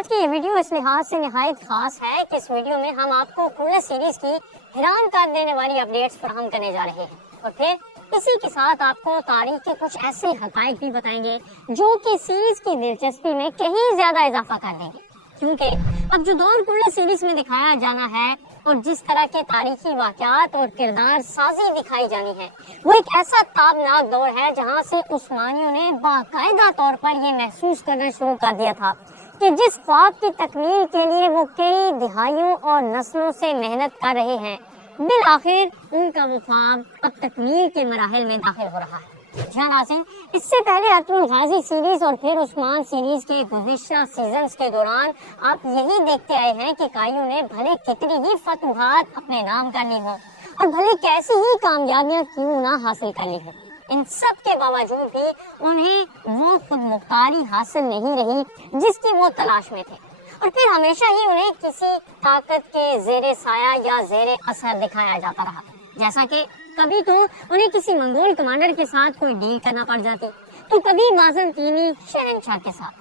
آج کی یہ ویڈیو اس لحاظ سے نہایت خاص ہے کہ اس ویڈیو میں ہم آپ کو کلر سیریز کی حیران کر دینے والی اپڈیٹس فراہم کرنے جا رہے ہیں اور پھر اسی کے ساتھ آپ کو تاریخ کے کچھ ایسے حقائق بھی بتائیں گے جو کہ سیریز کی دلچسپی میں کہیں زیادہ اضافہ کر دیں گے، کیونکہ اب جو دور کلر سیریز میں دکھایا جانا ہے اور جس طرح کے تاریخی واقعات اور کردار سازی دکھائی جانی ہے وہ ایک ایسا تابناک دور ہے جہاں سے عثمانیوں نے باقاعدہ طور پر یہ محسوس کرنا شروع کر دیا تھا کہ جس خواب کی تکمیل کے لیے وہ کئی دہائیوں اور نسلوں سے محنت کر رہے ہیں، بالآخر ان کا وہ خواب اب تکمیل کے مراحل میں داخل ہو رہا ہے۔ جہاں ناظرین، اس سے پہلے ارطغرل الغازی سیریز اور پھر عثمان سیریز کے گزشتہ سیزنز کے دوران آپ یہی دیکھتے آئے ہیں کہ کائیوں نے بھلے کتنی ہی فتوحات اپنے نام کر لی ہوں اور بھلے کیسی ہی کامیابیاں کیوں نہ حاصل کر لی ہوں، ان سب کے باوجود بھی انہیں وہ خود مختاری حاصل نہیں رہی جس کی وہ تلاش میں تھے، اور پھر ہمیشہ ہی انہیں کسی طاقت کے زیر سایہ یا زیر اثر دکھایا جاتا رہا، جیسا کہ کبھی تو انہیں کسی منگول کمانڈر کے ساتھ کوئی ڈیل کرنا پڑ جاتی، تو کبھی بازنطینی شہنشاہ کے ساتھ،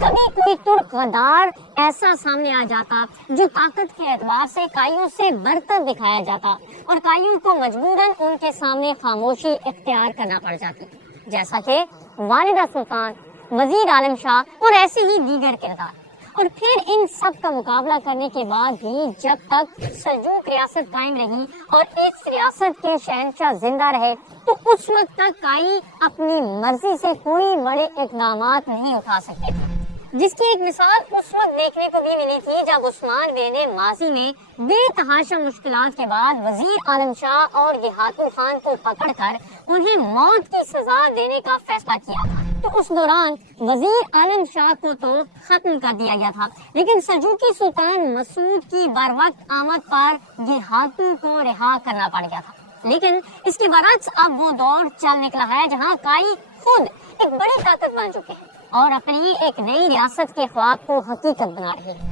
کبھی کوئی ترک غدار ایسا سامنے آ جاتا جو طاقت کے اعتبار سے کائیوں سے برتر دکھایا جاتا اور کائیوں کو مجبوراً ان کے سامنے خاموشی اختیار کرنا پڑ جاتی، جیسا کہ والدہ سلطان، وزیر عالم شاہ اور ایسے ہی دیگر کردار۔ اور پھر ان سب کا مقابلہ کرنے کے بعد بھی جب تک سلجوق ریاست قائم رہی اور اس ریاست کے شہنشاہ زندہ رہے تو اس وقت تک کائی اپنی مرضی سے کوئی بڑے اقدامات نہیں اٹھا سکتے تھے، جس کی ایک مثال اس وقت دیکھنے کو بھی ملی تھی جب عثمان بے نے ماضی میں بے تحاشا مشکلات کے بعد وزیر عالم شاہ اور گیہاتو خان کو پکڑ کر انہیں موت کی سزا دینے کا فیصلہ کیا تھا۔ تو اس دوران وزیر عالم شاہ کو تو ختم کر دیا گیا تھا، لیکن سلجوقی سلطان مسعود کی بروقت آمد پر گیہاتو کو رہا کرنا پڑ گیا تھا۔ لیکن اس کے برعکس اب وہ دور چل نکلا ہے جہاں کائی خود ایک بڑی طاقت بن چکے ہیں اور اپنی ایک نئی ریاست کے خواب کو حقیقت بنا رہے ہیں۔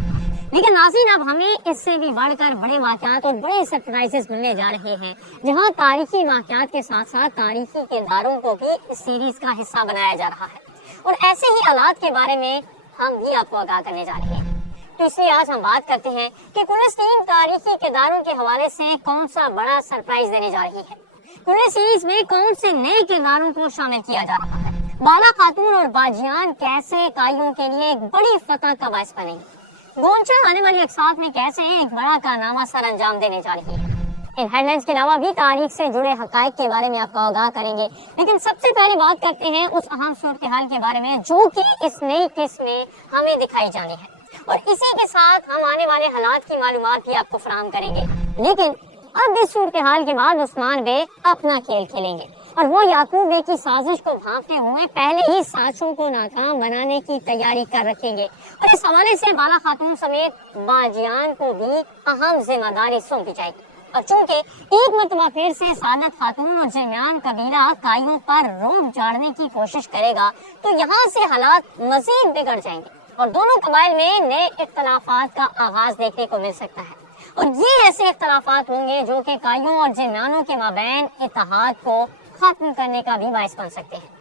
لیکن ناظرین، اب ہمیں اس سے بھی بڑھ کر بڑے واقعات اور بڑے سرپرائزز ملنے جا رہے ہیں، جہاں تاریخی واقعات کے ساتھ ساتھ تاریخی کرداروں کو بھی اس سیریز کا حصہ بنایا جا رہا ہے، اور ایسے ہی حالات کے بارے میں ہم بھی آپ کو آگاہ کرنے جا رہے ہیں۔ تو اس لیے آج ہم بات کرتے ہیں کہ کلر سیریز تاریخی کرداروں کے حوالے سے کون سا بڑا سرپرائز دینے جا رہی ہے، کلر سیریز میں کون سے نئے کرداروں کو شامل کیا جا رہا ہے، بالا خاتون اور باجیان کیسے کائیوں کے لیے ایک بڑی فتح کا باعث بنے گی، گونچا آنے والی اقساط میں کیسے ایک بڑا کارنامہ سر انجام دینے جا رہی ہے۔ ان ہیڈ لائنز کے علاوہ بھی تاریخ سے جڑے حقائق کے بارے میں آپ کو آگاہ کریں گے، لیکن سب سے پہلے بات کرتے ہیں اس اہم صورتحال کے بارے میں جو کہ اس نئی قسط میں ہمیں دکھائی جانی ہے، اور اسی کے ساتھ ہم آنے والے حالات کی معلومات بھی آپ کو فراہم کریں گے۔ لیکن اب اس صورتحال کے بعد عثمان بے اپنا کھیل کھیلیں گے اور وہ یعقوب بے کی سازش کو بھانپتے ہوئے پہلے ہی سازشوں کو ناکام بنانے کی تیاری کر رکھیں گے، اور اس حوالے سے بالا خاتون سمیت باجیان کو بھی اہم ذمہ داری سونپی جائے گی۔ اور چونکہ ایک مرتبہ پھر سے سعادت خاتون اور جرمیان قبیلہ کائیوں پر روب جاڑنے کی کوشش کرے گا تو یہاں سے حالات مزید بگڑ جائیں گے اور دونوں قبائل میں نئے اختلافات کا آغاز دیکھنے کو مل سکتا ہے، اور یہ ایسے اختلافات ہوں گے جو کہ کائیوں اور جرمیانوں کے مابین اتحاد کو ختم کرنے کا بھی باعث بن سکتے ہیں۔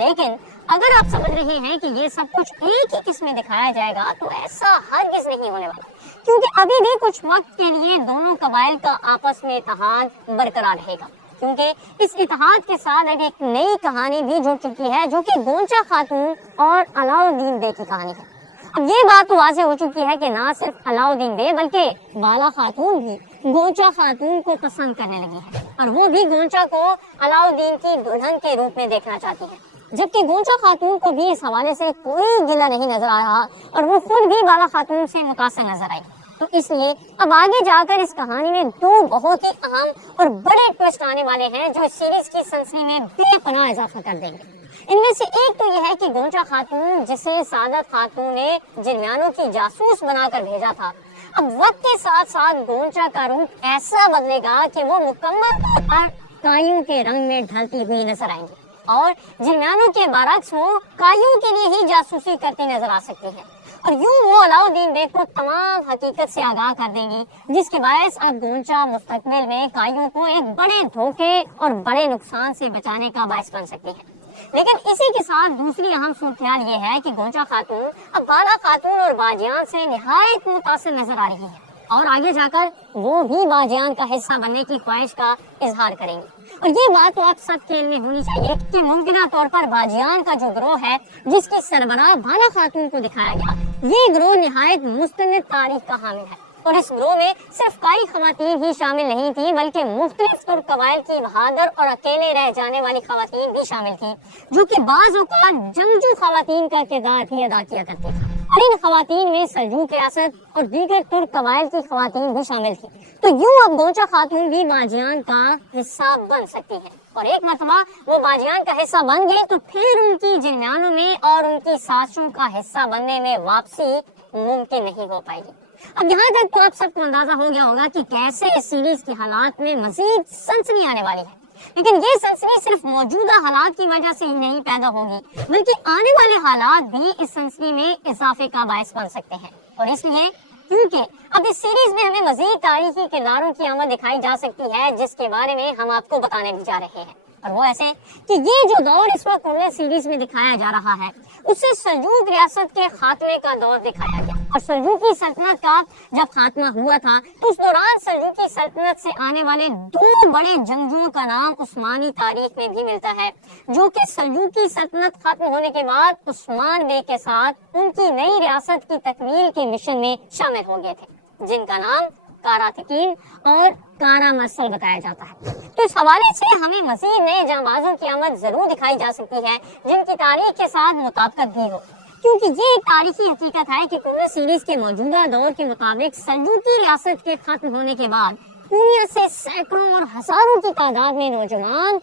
لیکن اگر آپ سمجھ رہے ہیں کہ یہ سب کچھ ایک ہی قسم میں دکھایا جائے گا تو ایسا ہرگز نہیں ہونے والا، کیونکہ ابھی بھی کچھ وقت کے لیے دونوں قبائل کا آپس میں اتحاد برقرار رہے گا، کیونکہ اس اتحاد کے ساتھ ایک نئی کہانی بھی جڑ چکی ہے جو کہ گونچا خاتون اور علاؤالدین بے کی کہانی ہے۔ اب یہ بات تو واضح ہو چکی ہے کہ نہ صرف علاؤالدین بے بلکہ بالا خاتون بھی گونچا خاتون کو پسند کرنے لگی ہے، اور وہ بھی گونچا کو علاؤالدین کی دلہن کے روپ میں دیکھنا چاہتی ہے، جبکہ گونچا خاتون کو بھی اس حوالے سے کوئی گلہ نہیں نظر آ رہا اور وہ خود بھی بالا خاتون سے متاثر نظر آئی۔ تو اس لیے اب آگے جا کر اس کہانی میں دو بہت ہی اہم اور بڑے ٹویسٹ آنے والے ہیں جو اس سیریز کی سنسنی میں بے پناہ اضافہ کر دیں گے۔ ان میں سے ایک تو یہ ہے کہ گونچا خاتون جسے سعادت خاتون نے جرمیانوں کی جاسوس بنا کر بھیجا تھا، اب وقت کے ساتھ ساتھ گونچا کا رنگ ایسا بدلے گا کہ وہ مکمل طور پر کائیوں کے رنگ میں ڈھلتی ہوئی نظر آئیں گی، اور جرمیانوں کے برعکس وہ کائیوں کے لیے ہی جاسوسی کرتی نظر آ سکتی ہے، اور یوں وہ علاؤالدین بے کو تمام حقیقت سے آگاہ کر دیں گی، جس کے باعث اب گونچا مستقبل میں کائیوں کو ایک بڑے دھوکے اور بڑے نقصان سے بچانے کا باعث بن سکتی ہے۔ لیکن اسی کے ساتھ دوسری اہم صورتحال یہ ہے کہ گونچا خاتون اب بالا خاتون اور باجیان سے نہایت متاثر نظر آ رہی ہے اور آگے جا کر وہ بھی باجیان کا حصہ بننے کی خواہش کا اظہار کریں گے۔ اور یہ بات تو آپ سب کے علم میں ہونی چاہیے کہ ممکنہ طور پر باجیان کا جو گروہ ہے جس کی سربراہ بالا خاتون کو دکھایا گیا، یہ گروہ نہایت مستند تاریخ کا حامل ہے اور اس گروہ میں صرف قاری خواتین ہی شامل نہیں تھی بلکہ مختلف ترک قبائل کی بہادر اور اکیلے رہ جانے والی خواتین بھی شامل تھی جو کہ بعض اوقات جنگجو خواتین کا کردار بھی ادا کیا کرتی تھی۔ اور ان خواتین میں سلجوق ریاست اور دیگر ترک قبائل کی خواتین بھی شامل تھی۔ تو یوں اب گونچا خاتون بھی باجیان کا حصہ بن سکتی ہے اور ایک مرتبہ وہ باجیان کا حصہ بن گئی تو پھر ان کی جنیانوں میں اور ان کی ساسوں کا حصہ بننے میں واپسی ممکن نہیں ہو پائے گی۔ اب یہاں تک تو آپ سب کو اندازہ ہو گیا ہوگا کہ کیسے اس سیریز کے حالات میں مزید سنسنی آنے والی ہے، لیکن یہ سنسنی صرف موجودہ حالات کی وجہ سے ہی نہیں پیدا ہوگی بلکہ آنے والے حالات بھی اس سنسنی میں اضافے کا باعث بن سکتے ہیں۔ اور اس لیے کیونکہ اب اس سیریز میں ہمیں مزید تاریخی کرداروں کی آمد دکھائی جا سکتی ہے جس کے بارے میں ہم آپ کو بتانے بھی جا رہے ہیں، اور وہ ایسے کہ یہ جو دور اس وقت انہیں سیریز میں دکھایا جا رہا ہے اسے سلجوق ریاست کے خاتمے کا دور دکھایا گیا۔ اور سلجوقی سلطنت کا جب خاتمہ ہوا تھا تو اس دوران سلجوقی سلطنت سے آنے والے دو بڑے جنگجوؤں کا نام عثمانی تاریخ میں بھی ملتا ہے جو کہ سلجوقی سلطنت ختم ہونے کے بعد عثمان بے کے ساتھ ان کی نئی ریاست کی تکمیل کے مشن میں شامل ہو گئے تھے، جن کا نام کاراتکین اور کارا مرسل بتایا جاتا ہے۔ تو اس حوالے سے ہمیں مزید نئے جانبازوں کی آمد ضرور دکھائی جا سکتی ہے جن کی تاریخ کے ساتھ مطابقت بھی ہو، کیونکہ یہ ایک تاریخی حقیقت ہے کہ پورے سیریز کے موجودہ دور کے مطابق سلجوقی ریاست کے ختم ہونے کے بعد دنیا سے سینکڑوں اور ہزاروں کی تعداد میں نوجوان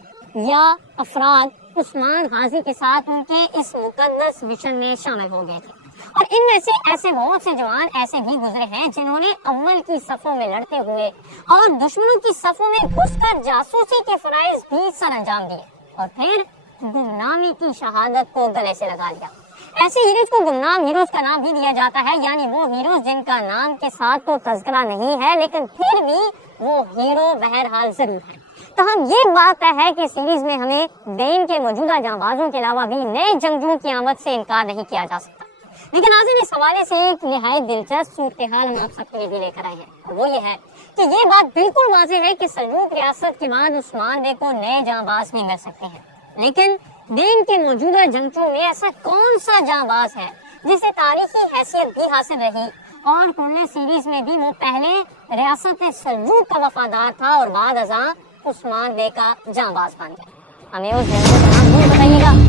یا افراد عثمان غازی کے ساتھ ان کے اس مقدس مشن میں شامل ہو گئے تھے، اور ان میں سے ایسے بہت سے جوان ایسے بھی گزرے ہیں جنہوں نے اول کی صفوں میں لڑتے ہوئے اور دشمنوں کی صفوں میں گھس کر جاسوسی کے فرائض بھی سر انجام دیے اور پھر گمنامی کی شہادت کو گلے سے لگا لیا۔ ایسے ہیروز کو گمنام ہیروز کا نام بھی دیا جاتا ہے، یعنی وہ ہیروز جن کا نام کے ساتھ تو تذکرہ نہیں ہے لیکن پھر بھی وہ ہیرو بہرحال ضرور ہے۔ تو ہم یہ بات ہے کہ سیریز میں ہمیں بین کے موجودہ جانبازوں کے علاوہ بھی نئے جنگجوؤں کی آمد سے انکار نہیں کیا جا سکتا۔ لیکن ناظرین اس حوالے سے ایک نہایت دلچسپ صورتحال ہم آپ سب کے لیے بھی لے کر آئے ہیں، اور وہ یہ ہے کہ یہ بات بالکل واضح ہے کہ سلجوق ریاست کے بعد عثمان بے کو نئے جانباز بھی مل سکتے ہیں، لیکن دین کے موجودہ جنگجوؤں میں ایسا کون سا جانباز ہے جسے تاریخی حیثیت بھی حاصل رہی اور کل سیریز میں بھی وہ پہلے ریاست سلجوق کا وفادار تھا اور بعد ازاں عثمان بے کا جانباز بن گیا؟ ہمیں اس جنگجو کا نام ضرور بتائیے گا۔